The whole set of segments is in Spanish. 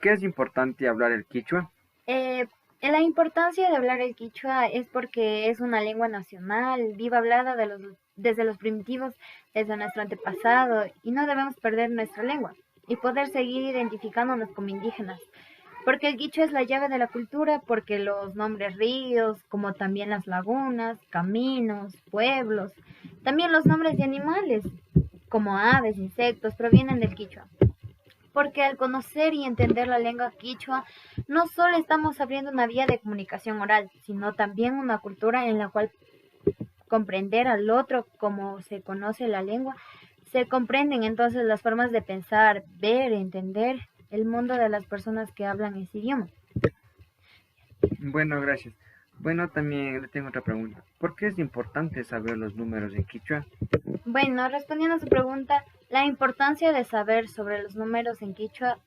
qué es importante hablar el quichua? Eh, la importancia de hablar el quichua es porque es una lengua nacional, viva hablada desde los primitivos, desde nuestro antepasado, y no debemos perder nuestra lengua y poder seguir identificándonos como indígenas. Porque el quichua es la llave de la cultura, porque los nombres ríos, como también las lagunas, caminos, pueblos, también los nombres de animales, como aves, insectos, provienen del quichua. Porque al conocer y entender la lengua quichua, no solo estamos abriendo una vía de comunicación oral, sino también una cultura en la cual comprender al otro como se conoce la lengua, se comprenden entonces las formas de pensar, ver, entender el mundo de las personas que hablan ese idioma. Bueno, gracias. Bueno, también le tengo otra pregunta. ¿Por qué es importante saber los números en quichua? Bueno, respondiendo a su pregunta, la importancia de saber sobre los números en quichua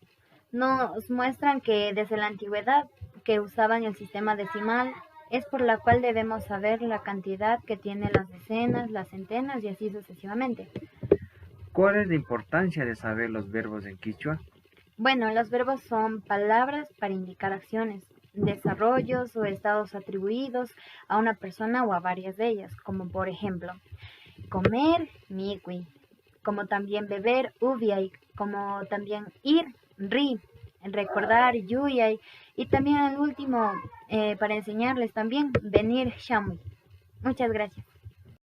nos muestran que desde la antigüedad que usaban el sistema decimal, es por la cual debemos saber la cantidad que tienen las decenas, las centenas y así sucesivamente. ¿Cuál es la importancia de saber los verbos en quichua? Bueno, los verbos son palabras para indicar acciones, desarrollos o estados atribuidos a una persona o a varias de ellas, como por ejemplo, comer, miqui, como también beber, uviay, como también ir, ri, recordar, yuyay, y también el último, para enseñarles también, venir, shamu. Muchas gracias.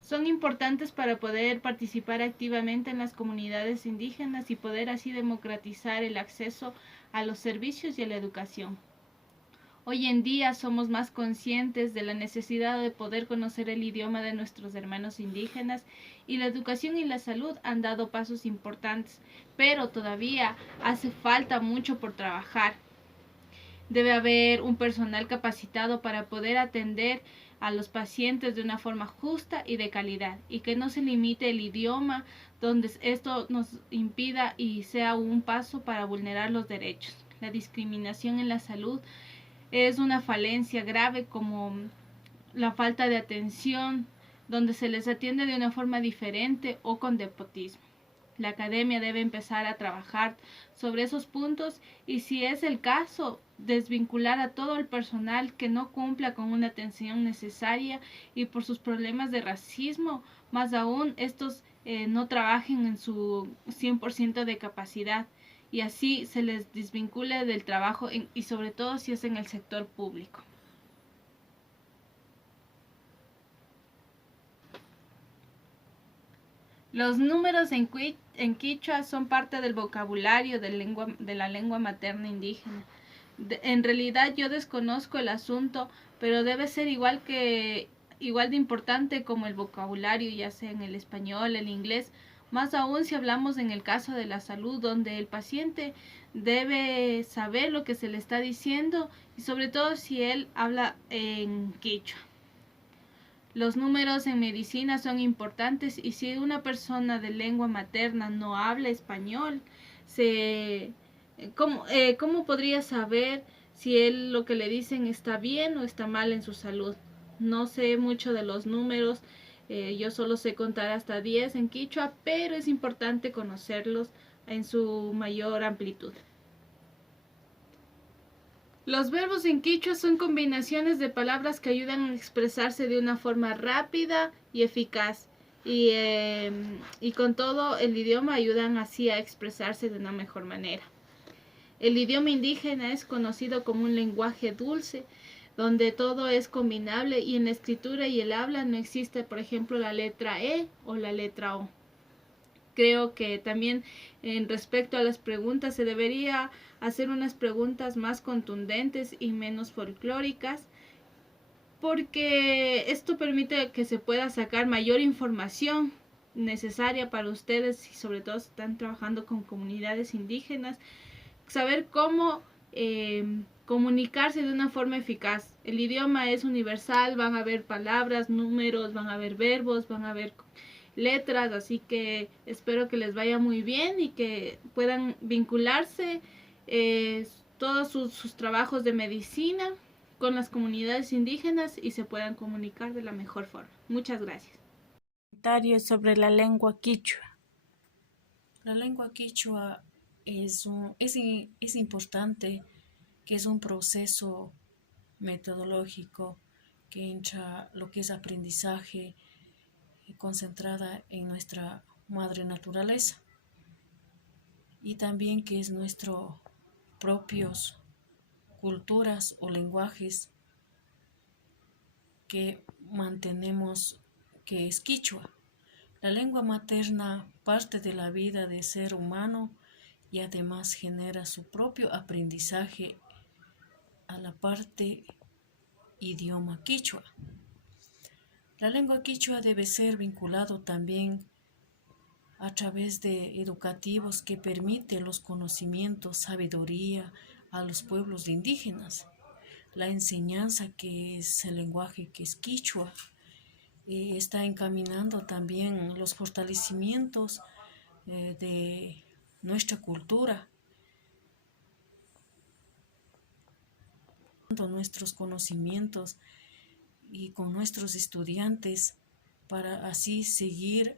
Son importantes para poder participar activamente en las comunidades indígenas y poder así democratizar el acceso a los servicios y a la educación. Hoy en día somos más conscientes de la necesidad de poder conocer el idioma de nuestros hermanos indígenas y la educación y la salud han dado pasos importantes, pero todavía hace falta mucho por trabajar. Debe haber un personal capacitado para poder atender a los pacientes de una forma justa y de calidad y que no se limite el idioma donde esto nos impida y sea un paso para vulnerar los derechos. La discriminación en la salud es una falencia grave como la falta de atención, donde se les atiende de una forma diferente o con nepotismo. La academia debe empezar a trabajar sobre esos puntos y si es el caso, desvincular a todo el personal que no cumpla con una atención necesaria y por sus problemas de racismo, más aún estos no trabajen en su 100% de capacidad y así se les desvincule del trabajo y sobre todo si es en el sector público. Los números en quichua son parte del vocabulario de la lengua materna indígena. En realidad yo desconozco el asunto, pero debe ser igual de importante como el vocabulario, ya sea en el español, el inglés, más aún si hablamos en el caso de la salud, donde el paciente debe saber lo que se le está diciendo y sobre todo si él habla en quichua. Los números en medicina son importantes y si una persona de lengua materna no habla español, se, ¿cómo podría saber si él lo que le dicen está bien o está mal en su salud? No sé mucho de los números, yo solo sé contar hasta 10 en quichua, pero es importante conocerlos en su mayor amplitud. Los verbos en quichua son combinaciones de palabras que ayudan a expresarse de una forma rápida y eficaz. Y con todo el idioma ayudan así a expresarse de una mejor manera. El idioma indígena es conocido como un lenguaje dulce, donde todo es combinable y en la escritura y el habla no existe, por ejemplo, la letra E o la letra O. Creo que también en respecto a las preguntas se debería hacer unas preguntas más contundentes y menos folclóricas porque esto permite que se pueda sacar mayor información necesaria para ustedes y sobre todo si están trabajando con comunidades indígenas, saber cómo comunicarse de una forma eficaz. El idioma es universal, van a haber palabras, números, van a haber verbos, van a haber letras, así que espero que les vaya muy bien y que puedan vincularse todos sus trabajos de medicina con las comunidades indígenas y se puedan comunicar de la mejor forma. Muchas gracias. Comentarios sobre la lengua quichua. La lengua quichua es importante que es un proceso metodológico que entra lo que es aprendizaje concentrada en nuestra madre naturaleza y también que es nuestros propios culturas o lenguajes que mantenemos, que es quichua. La lengua materna parte de la vida del ser humano y además genera su propio aprendizaje a la parte idioma quichua. La lengua quichua debe ser vinculado también a través de educativos que permiten los conocimientos, sabiduría a los pueblos indígenas. La enseñanza que es el lenguaje que es quichua está encaminando también los fortalecimientos de nuestra cultura, nuestros conocimientos y con nuestros estudiantes para así seguir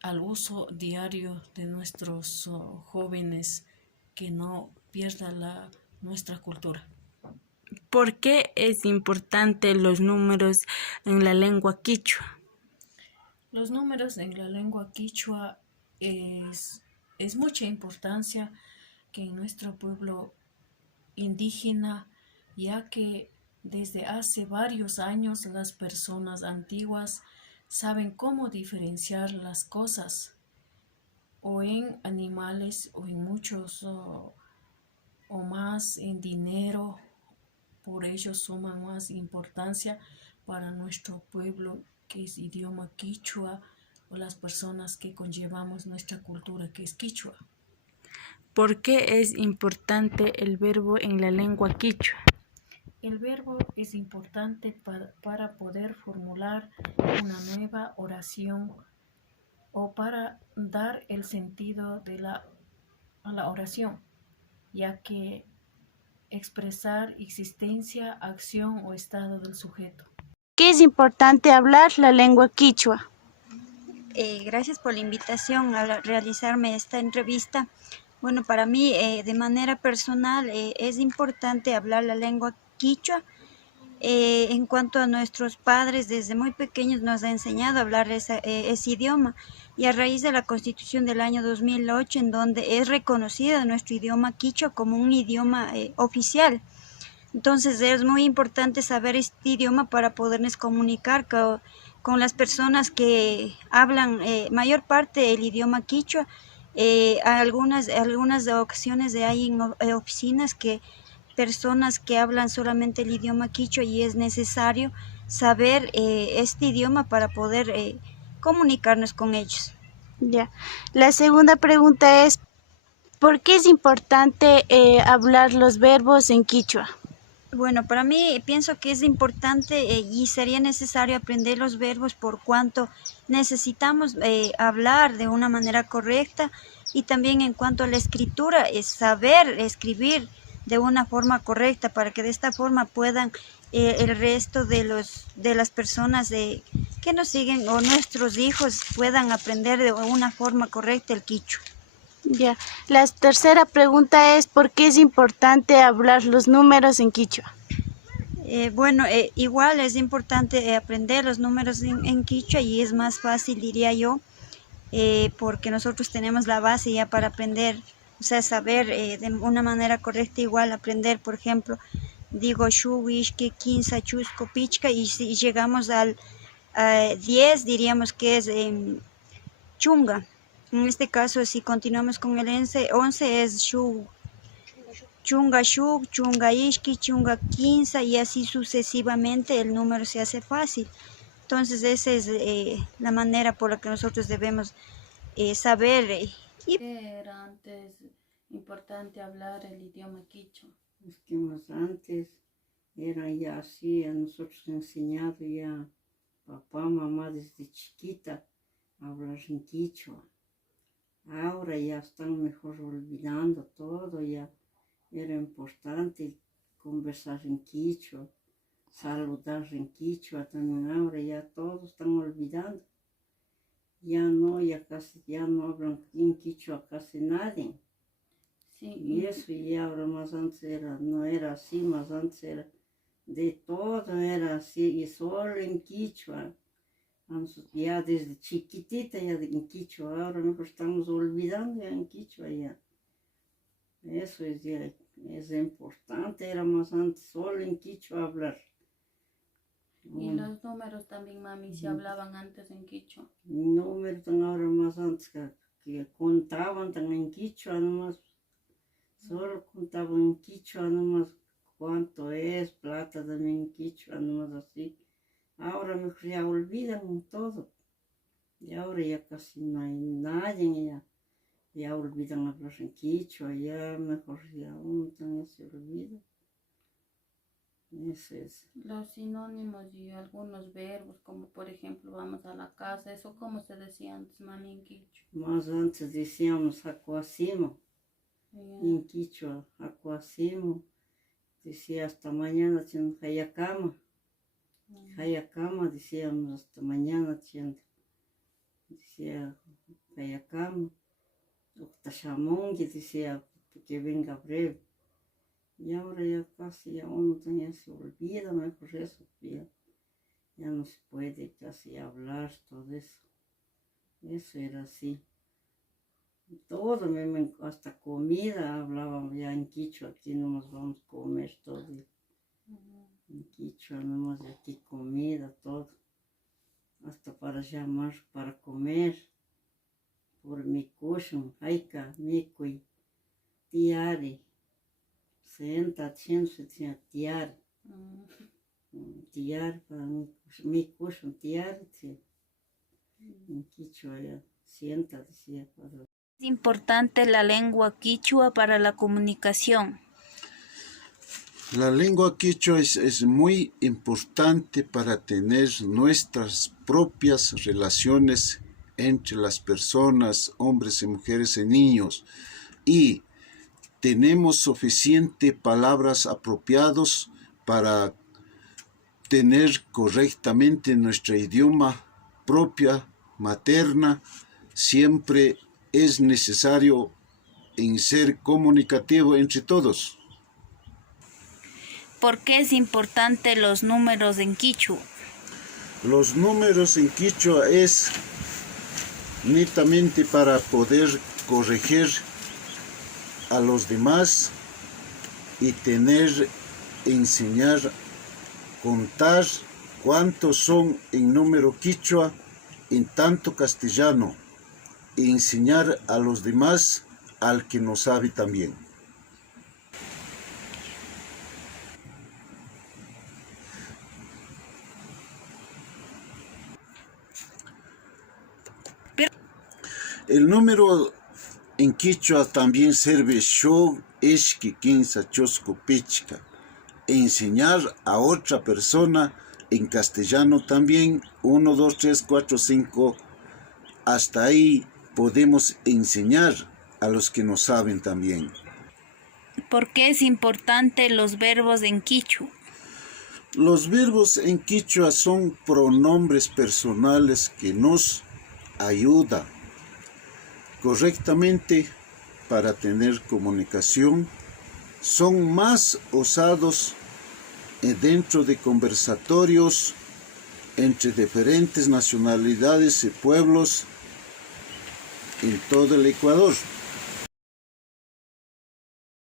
al uso diario de nuestros jóvenes que no pierdan nuestra cultura. ¿Por qué es importante los números en la lengua quichua? Los números en la lengua quichua es mucha importancia que en nuestro pueblo indígena, ya que desde hace varios años las personas antiguas saben cómo diferenciar las cosas, o en animales, o en muchos, o más en dinero. Por ello suman más importancia para nuestro pueblo, que es idioma quichua, o las personas que conllevamos nuestra cultura, que es quichua. ¿Por qué es importante el verbo en la lengua quichua? El verbo es importante para poder formular una nueva oración o para dar el sentido a la oración, ya que expresar existencia, acción o estado del sujeto. ¿Qué es importante hablar la lengua quichua? Gracias por la invitación a realizarme esta entrevista. Bueno, para mí, de manera personal, es importante hablar la lengua quichua. En cuanto a nuestros padres, desde muy pequeños nos ha enseñado a hablar ese idioma, y a raíz de la Constitución del año 2008, en donde es reconocido nuestro idioma quichua como un idioma oficial. Entonces es muy importante saber este idioma para podernos comunicar con las personas que hablan mayor parte el idioma quichua. Algunas ocasiones hay oficinas que personas que hablan solamente el idioma quichua, y es necesario saber este idioma para poder comunicarnos con ellos. Ya. La segunda pregunta es, ¿por qué es importante hablar los verbos en quichua? Bueno, para mí pienso que es importante y sería necesario aprender los verbos, por cuanto necesitamos hablar de una manera correcta, y también en cuanto a la escritura, es saber escribir de una forma correcta para que de esta forma puedan el resto de las personas que nos siguen o nuestros hijos puedan aprender de una forma correcta el quichua. Ya. La tercera pregunta es, ¿por qué es importante hablar los números en quichua? Igual es importante aprender los números en quichua, y es más fácil, diría yo, porque nosotros tenemos la base ya para aprender, o sea, saber de una manera correcta, igual aprender, por ejemplo, digo, shu, wishke, quinza, chusco, pichca, y si llegamos al 10, diríamos que es chunga. En este caso, si continuamos con el 11 es shu, chunga shuk, chunga ishki, chunga quinza, y así sucesivamente el número se hace fácil. Entonces esa es la manera por la que nosotros debemos saber. Era antes importante hablar el idioma quichua? Es que más antes era ya así, a nosotros enseñado ya papá, mamá desde chiquita a hablar en quichua. Ahora ya están mejor olvidando todo, ya era importante conversar en quichua, saludar en quichua también. Ahora ya todos están olvidando. Ya no hablan en quichua casi nadie. Y Sí, eso, y ahora más antes era, no era así, más antes era de todo, era así, y solo en quichua. Ya desde chiquitita ya en quichua, ahora mejor estamos olvidando ya en quichua ya. Eso es ya, es importante, era más antes solo en quichua hablar. y los números también, mami, se hablaban antes en quichua. Números tan ahora más antes que contaban tan en quichua nomás, solo contaban en quichua nomás cuánto es, plata también en quichua nomás así. Ahora mejor ya olvidan todo. Y ahora ya casi no hay nadie, ya olvidan hablar en quichua, ya mejor ya uno también se olvida. Eso es. Los sinónimos y algunos verbos, como por ejemplo, vamos a la casa, ¿eso cómo se decía antes, mami, en quichua? Más antes decíamos acuasimo, Ya. en quichua, acuasimo. Decía hasta mañana, tiene hayakama. Hayakama, decíamos hasta mañana, tiene. Decía hayakama. Octashamongi, decía que venga breve. Y ahora ya casi ya uno también se olvida, mejor eso, ya no se puede casi hablar todo eso. Eso era así. Todo, hasta comida hablábamos ya en quichua, aquí no nos vamos a comer todo. En quichua nomás de aquí comida, todo. Hasta para llamar, para comer. Por mi kushun, haika, mikui, tiari. Senta, chinsu, tiari. Tiari para mi kushun, tiari. En quichua ya, sienta, decía para... Es importante la lengua quichua para la comunicación. La lengua quichua es muy importante para tener nuestras propias relaciones entre las personas, hombres y mujeres y niños. Y tenemos suficientes palabras apropiadas para tener correctamente nuestro idioma propia, materna. Siempre es necesario en ser comunicativo entre todos. ¿Por qué es importante los números en quichua? Los números en quichua es netamente para poder corregir a los demás y enseñar, contar cuántos son en número quichua en tanto castellano y enseñar a los demás al que no sabe también. El número en quichua también sirve sho, eshki, kinsa, chosco, pichka. Enseñar a otra persona en castellano también, 1, 2, 3, 4, 5. Hasta ahí podemos enseñar a los que no saben también. ¿Por qué es importante los verbos en quichua? Los verbos en quichua son pronombres personales que nos ayudan correctamente para tener comunicación. Son más usados dentro de conversatorios entre diferentes nacionalidades y pueblos en todo el Ecuador.